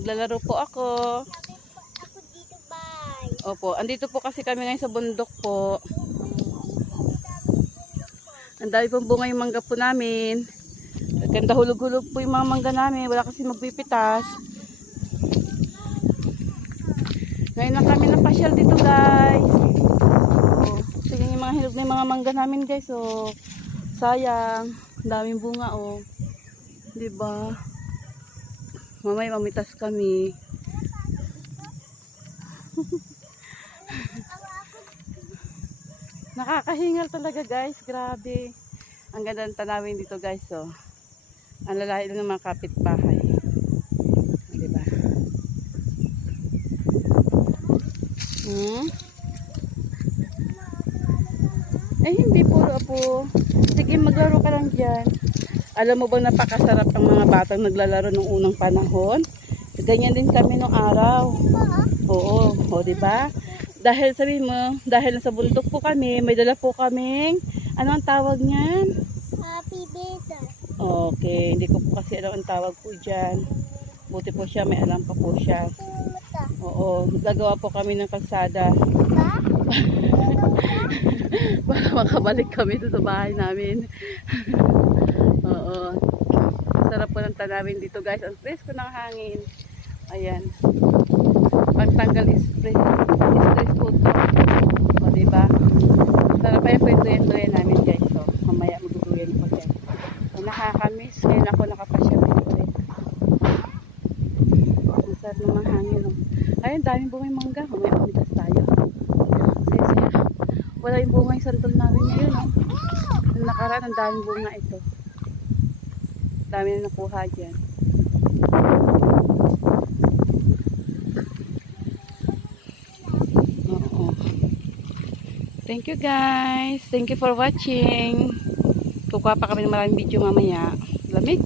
Naglalaro po ako. Ako dito, bye. Opo, andito po kasi kami ngayon sa bundok po. Ang dami pong bunga yung mangga po namin. Ganda hulog-hulog po yung mga mangga namin. Wala kasi magpipitas. Ngayon lang kami napasyal dito, guys. Oh, tingnan yung mga hilog na yung mga mangga namin, guys. Oh, sayang. Ang daming bunga, oh. Diba? Mamaya mamitas kami. Nakakahingal talaga, guys. Grabe. Ang ganda ng tanawin dito, guys. Oh. Ang lalahi lang ng mga kapitbahay. Diba? Eh, hindi po, Apo. Sige, maglaro ka lang dyan. Alam mo bang napakasarap ang mga batang naglalaro nung unang panahon? Ganyan din kami nung araw. Oo, o diba? Dahil sabi mo, dahil nasa bundok po kami, may dala po kaming, ano ang tawag niyan? Happy birthday. Okay, hindi ko po kasi alam ang tawag po dyan. Buti po siya, may alam pa po siya. Oo, gagawa po kami ng kalsada. Para makabalik kami doon sa bahay namin. Oo. Sarap po ng tanawin dito, guys. Ang presko ng hangin. Ayan. Pagtanggal stress po ito. O, diba? Sarap pa yung kwentuyan namin, guys. So, mamaya magduduyan ko dyan. So, nakakamiss. Ngayon ako nakapasyal dito ulit. Ang sarap ng hangin. Ayun, daming bumay mangga. Mamaya pamitas tayo. Saya-saya. Wala yung bunga yung santol namin ngayon. Nung nakaraan, ang daming bunga ito. Dami na nakuha dyan. Oo. Thank you, guys. Thank you for watching. Kukuha pa kami ng maraming video mamaya. Lamig.